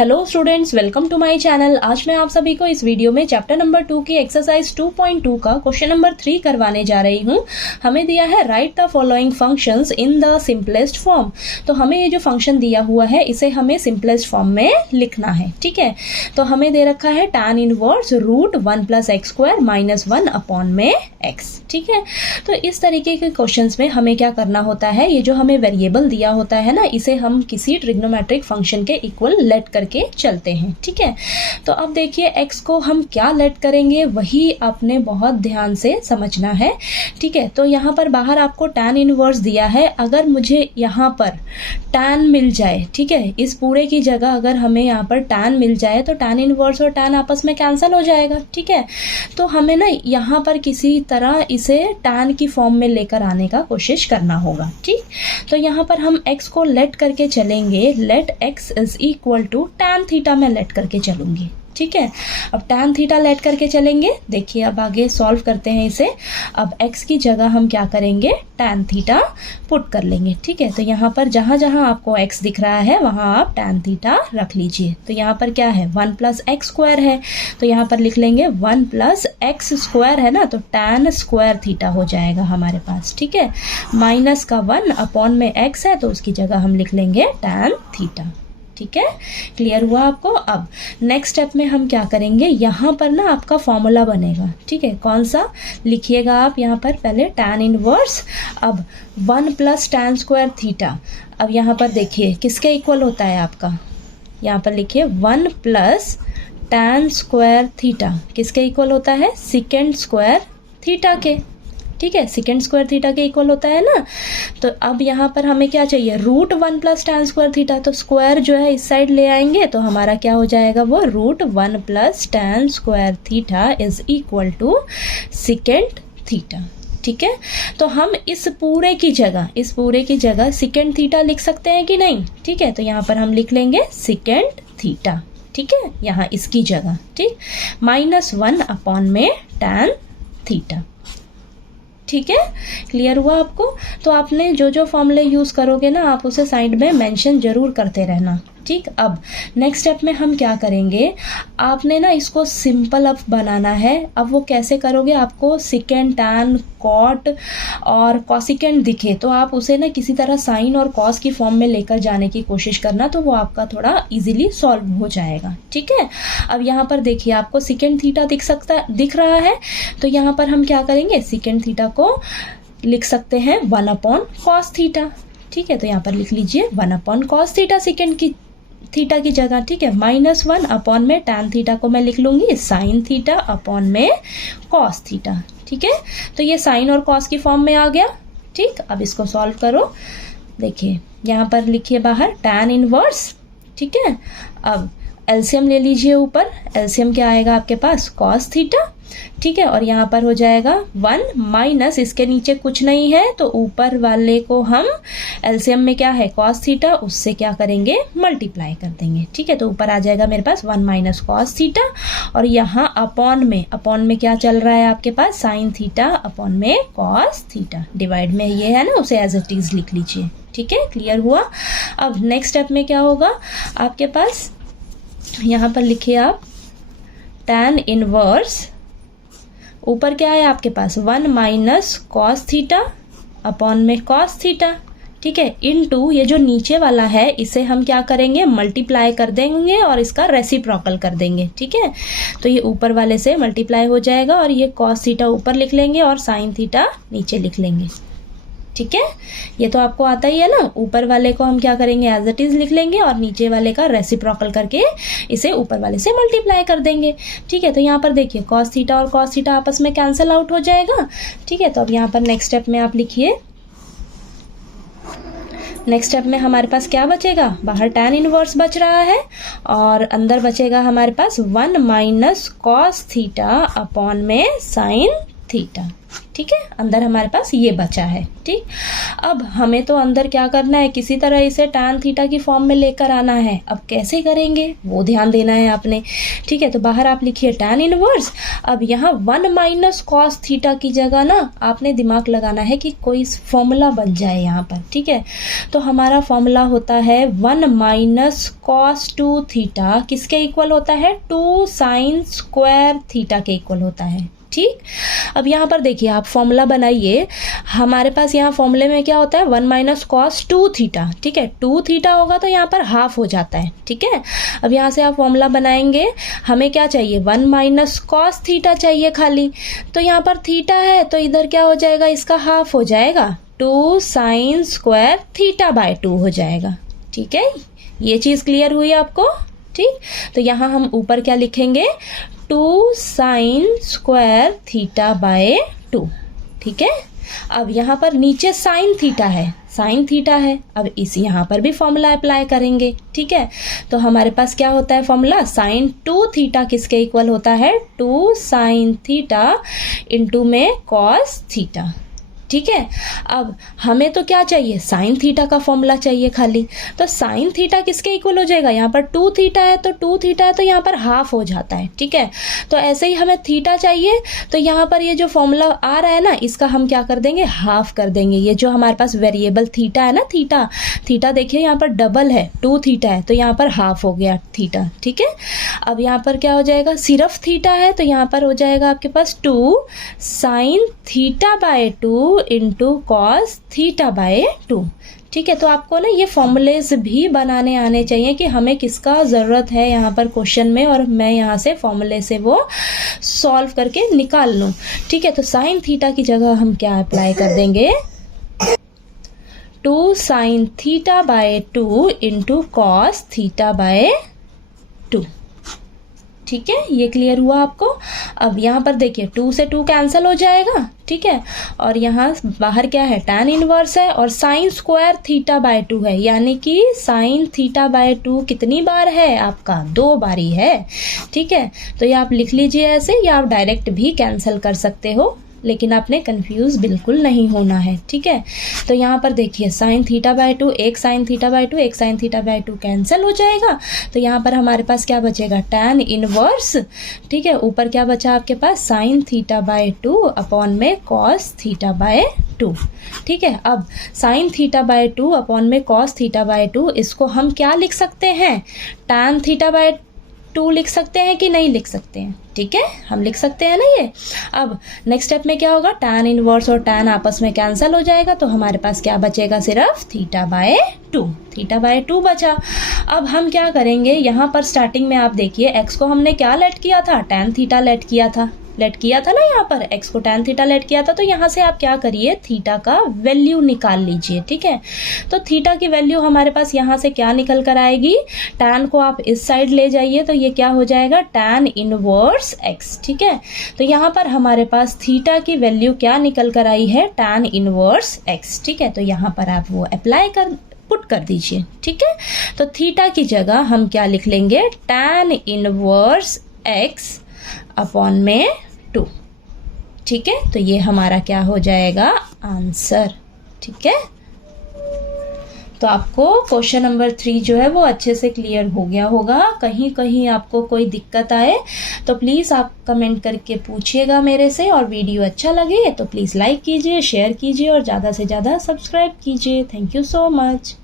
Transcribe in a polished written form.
Hello students, welcome to my channel. आज मैं आप सभी को इस वीडियो में चैप्टर नंबर 2 की एक्सरसाइज 2.2 का क्वेश्चन नंबर 3 करवाने जा रही हूँ। हमें दिया है right the following functions in the simplest form. तो हमें ये जो फंक्शन दिया हुआ है इसे हमें सिंपलेस्ट फॉर्म में लिखना है। ठीक है, तो हमें दे रखा है tan inverse root 1 + x² - 1 upon में x। ठीक है, तो इस तरीके के क्वेश्चंस में हमें क्या करना होता है, ये जो हमें वेरिएबल दिया होता है ना, इसे हम किसी ट्रिग्नोमेट्रिक फंक्शन के इक्वल लेट करके चलते हैं। ठीक है, तो अब देखिए x को हम क्या लेट करेंगे वही आपने बहुत ध्यान से समझना है। ठीक है, तो यहाँ पर बाहर आपको tan इनवर्स दिया है। अगर मुझे यहाँ पर tan मिल जाए, ठीक है, इस पूरे की जगह अगर हमें यहाँ पर tan मिल जाए तो tan इनवर्स और tan आपस में कैंसिल हो जाएगा। ठीक है, तो हमें ना यहाँ पर किसी तरह इसे tan की फॉर्म में लेकर आने का कोशिश करना होगा। ठीक, तो यहाँ पर हम x को लेट करके चलेंगे। Let x is equal to tan theta में लेट करके चलूंगी। ठीक है, अब tan थीटा लेट करके चलेंगे। देखिए अब आगे सॉल्व करते हैं इसे। अब x की जगह हम क्या करेंगे, tan थीटा पुट कर लेंगे। ठीक है, तो यहाँ पर जहाँ जहाँ आपको x दिख रहा है वहाँ आप tan थीटा रख लीजिए। तो यहाँ पर क्या है, 1 + x² है, तो यहाँ पर लिख लेंगे 1 + x² है ना, तो tan² थीटा हो जाएगा हमारे पास। ठीक है, माइनस का 1 अपॉन में x है तो उसकी जगह हम लिख लेंगे tan थीटा। ठीक है, क्लियर हुआ आपको। अब नेक्स्ट स्टेप में हम क्या करेंगे, यहाँ पर ना आपका फॉर्मूला बनेगा। ठीक है, कौन सा लिखिएगा आप यहाँ पर, पहले tan इनवर्स, अब 1 + tan² थीटा। अब यहाँ पर देखिए किसके इक्वल होता है आपका, यहाँ पर लिखिए 1 + tan² थीटा किसके इक्वल होता है, sec² थीटा के। ठीक है, sec² थीटा के इक्वल होता है ना। तो अब यहाँ पर हमें क्या चाहिए, रूट 1 + tan² थीटा, तो स्क्वायर जो है इस साइड ले आएंगे तो हमारा क्या हो जाएगा, वो root 1 + tan² theta is equal to sec theta. ठीक है, तो हम इस पूरे की जगह sec थीटा लिख सकते हैं कि नहीं। ठीक है, तो यहाँ पर हम लिख लेंगे sec थीटा। ठीक है, यहाँ इसकी जगह, ठीक, -1 अपॉन में tan थीटा। ठीक है, क्लियर हुआ आपको। तो आपने जो जो फॉर्मूले यूज़ करोगे ना, आप उसे साइड में मेंशन जरूर करते रहना। ठीक, अब नेक्स्ट स्टेप में हम क्या करेंगे, आपने ना इसको सिंपल अब बनाना है। अब वो कैसे करोगे, आपको सेकेंड, tan, कॉट और कॉसिकेंड दिखे तो आप उसे ना किसी तरह साइन और कॉस की फॉर्म में लेकर जाने की कोशिश करना, तो वो आपका थोड़ा इजीली सॉल्व हो जाएगा। ठीक है, अब यहाँ पर देखिए आपको सेकेंड थीटा दिख रहा है, तो यहाँ पर हम क्या करेंगे, सेकेंड थीटा को लिख सकते हैं 1 अपॉन कॉस थीटा। ठीक है, तो यहाँ पर लिख लीजिए 1 अपॉन कॉस थीटा सेकेंड की थीटा की जगह। ठीक है, -1 अपॉन में tan थीटा को मैं लिख लूंगी sin थीटा अपॉन में cos थीटा। ठीक है, तो ये साइन और कॉस की फॉर्म में आ गया। ठीक, अब इसको सॉल्व करो। देखिए यहाँ पर लिखिए बाहर tan इनवर्स। ठीक है, अब एलसीएम ले लीजिए ऊपर। एलसीएम क्या आएगा आपके पास, cos थीटा। ठीक है, और यहाँ पर हो जाएगा 1 माइनस, इसके नीचे कुछ नहीं है तो ऊपर वाले को हम एलसीएम में क्या है, cos थीटा, उससे क्या करेंगे, मल्टीप्लाई कर देंगे। ठीक है, तो ऊपर आ जाएगा मेरे पास 1 - cos थीटा, और यहाँ अपॉन में क्या चल रहा है आपके पास, sin थीटा अपॉन में cos थीटा। डिवाइड में ये है ना, उसे एज इट इज लिख लीजिए। ठीक है, क्लियर हुआ। अब नेक्स्ट स्टेप में क्या होगा आपके पास, यहाँ पर लिखिए आप tan इनवर्स, ऊपर क्या है आपके पास 1 - cos थीटा अपॉन में cos थीटा। ठीक है, इनटू ये जो नीचे वाला है इसे हम क्या करेंगे, मल्टीप्लाई कर देंगे और इसका रेसिप्रोकल कर देंगे। ठीक है, तो ये ऊपर वाले से मल्टीप्लाई हो जाएगा और ये cos थीटा ऊपर लिख लेंगे और sin थीटा नीचे लिख लेंगे। ठीक है, ये तो आपको आता ही है ना। ऊपर वाले को हम क्या करेंगे, एज इट इज लिख लेंगे और नीचे वाले का रेसिप्रोकल करके इसे ऊपर वाले से मल्टीप्लाई कर देंगे। ठीक है, तो यहाँ पर देखिए cos थीटा और cos थीटा आपस में कैंसिल आउट हो जाएगा। ठीक है, तो अब यहाँ पर नेक्स्ट स्टेप में आप लिखिए, नेक्स्ट स्टेप में हमारे पास क्या बचेगा, बाहर tan इनवर्स बच रहा है और अंदर बचेगा हमारे पास 1 - cos थीटा अपॉन में sin थीटा। ठीक है, अंदर हमारे पास ये बचा है। ठीक, अब हमें तो अंदर क्या करना है, किसी तरह इसे tan थीटा की फॉर्म में लेकर आना है। अब कैसे करेंगे वो ध्यान देना है आपने। ठीक है, तो बाहर आप लिखिए tan इनवर्स। अब यहाँ 1 माइनस कॉस थीटा की जगह ना आपने दिमाग लगाना है कि कोई फॉर्मूला बन जाए यहाँ पर। ठीक है, तो हमारा फॉर्मूला होता है 1 माइनस कॉस 2 थीटा किसके इक्वल होता है, 2 साइन स्क्वायर थीटा के इक्वल होता है। ठीक, अब यहाँ पर देखिए आप फॉर्मूला बनाइए। हमारे पास यहाँ फॉर्मूले में क्या होता है, 1 माइनस कॉस 2 थीटा। ठीक है, 2 थीटा होगा तो यहाँ पर हाफ हो जाता है। ठीक है, अब यहाँ से आप फॉर्मूला बनाएंगे। हमें क्या चाहिए, 1 माइनस कॉस थीटा चाहिए खाली। तो यहाँ पर थीटा है तो इधर क्या हो जाएगा, इसका हाफ हो जाएगा, 2 साइन स्क्वायर थीटा बाय 2 हो जाएगा। ठीक है, ये चीज़ क्लियर हुई आपको। ठीक, तो यहाँ हम ऊपर क्या लिखेंगे, 2 साइन स्क्वायर थीटा बाय 2। ठीक है, अब यहाँ पर नीचे साइन थीटा है, साइन थीटा है। अब इस यहाँ पर भी फॉर्मूला अप्लाई करेंगे। ठीक है, तो हमारे पास क्या होता है फॉर्मूला, साइन 2 थीटा किसके इक्वल होता है, 2 साइन थीटा इंटू में कॉस थीटा। ठीक है, अब हमें तो क्या चाहिए, साइन थीटा का फॉर्मूला चाहिए खाली। तो साइन थीटा किसके इक्वल हो जाएगा, यहाँ पर 2 थीटा है तो 2 थीटा है तो यहाँ पर हाफ हो जाता है। ठीक है, तो ऐसे ही हमें थीटा चाहिए तो यहाँ पर ये जो फॉर्मूला आ रहा है ना, इसका हम क्या कर देंगे, हाफ कर देंगे। ये जो हमारे पास वेरिएबल थीटा है ना, थीटा थीटा देखिए यहाँ पर डबल है, 2 थीटा है तो यहाँ पर हाफ हो गया थीटा। ठीक है, अब यहाँ पर क्या हो जाएगा, सिर्फ थीटा है तो यहाँ पर हो जाएगा आपके पास 2 sine theta by 2 into cos theta by 2। ठीक है, तो आपको ना ये फॉर्मूलेज भी बनाने आने चाहिए कि हमें किसका ज़रूरत है यहाँ पर क्वेश्चन में, और मैं यहाँ से फॉर्मूले से वो सॉल्व करके निकाल लूँ। ठीक है, तो साइन थीटा की जगह हम क्या अप्लाई कर देंगे, 2 sine theta by 2 into cos theta by 2। ठीक है, ये क्लियर हुआ आपको। अब यहाँ पर देखिए 2 से 2 कैंसिल हो जाएगा। ठीक है, और यहाँ बाहर क्या है, tan इनवर्स है और साइन स्क्वायर थीटा बाय 2 है, यानी कि साइन थीटा बाय 2 कितनी बार है आपका, 2 बारी है। ठीक है, तो ये आप लिख लीजिए ऐसे, या आप डायरेक्ट भी कैंसिल कर सकते हो, लेकिन आपने कंफ्यूज बिल्कुल नहीं होना है। ठीक है, तो यहाँ पर देखिए साइन थीटा बाय 2, एक साइन थीटा बाय 2, एक साइन थीटा बाय 2 कैंसिल हो जाएगा। तो यहाँ पर हमारे पास क्या बचेगा, tan इनवर्स। ठीक है, ऊपर क्या बचा आपके पास, साइन थीटा बाय 2 अपॉन में कॉस थीटा बाय 2। ठीक है, अब साइन थीटा बाय 2 अपॉन में कॉस थीटा बाय 2, इसको हम क्या लिख सकते हैं, tan थीटा बाय 2 लिख सकते हैं कि नहीं लिख सकते हैं। ठीक है, हम लिख सकते हैं ना ये। अब नेक्स्ट स्टेप में क्या होगा, tan इनवर्स और tan आपस में कैंसिल हो जाएगा, तो हमारे पास क्या बचेगा, सिर्फ थीटा बाय 2, थीटा बाय 2 बचा। अब हम क्या करेंगे, यहाँ पर स्टार्टिंग में आप देखिए x को हमने क्या लेट किया था, tan थीटा लेट किया था ना, यहाँ पर x को tan थीटा लेट किया था। तो यहाँ से आप क्या करिए, थीटा का वैल्यू निकाल लीजिए। ठीक है, तो थीटा की वैल्यू हमारे पास यहाँ से क्या निकल कर आएगी, tan को आप इस साइड ले जाइए तो ये क्या हो जाएगा, tan इनवर्स x। ठीक है, तो यहाँ पर हमारे पास थीटा की वैल्यू क्या निकल कर आई है, tan इनवर्स x। ठीक है, तो यहाँ पर आप वो अप्लाई पुट कर दीजिए। ठीक है, तो थीटा की जगह हम क्या लिख लेंगे, tan इनवर्स x अपॉन में 2। ठीक है, तो ये हमारा क्या हो जाएगा, आंसर। ठीक है, तो आपको क्वेश्चन नंबर 3 जो है वो अच्छे से क्लियर हो गया होगा। कहीं कहीं आपको कोई दिक्कत आए तो प्लीज़ आप कमेंट करके पूछिएगा मेरे से, और वीडियो अच्छा लगे तो प्लीज़ लाइक कीजिए, शेयर कीजिए और ज़्यादा से ज़्यादा सब्सक्राइब कीजिए। Thank you so much.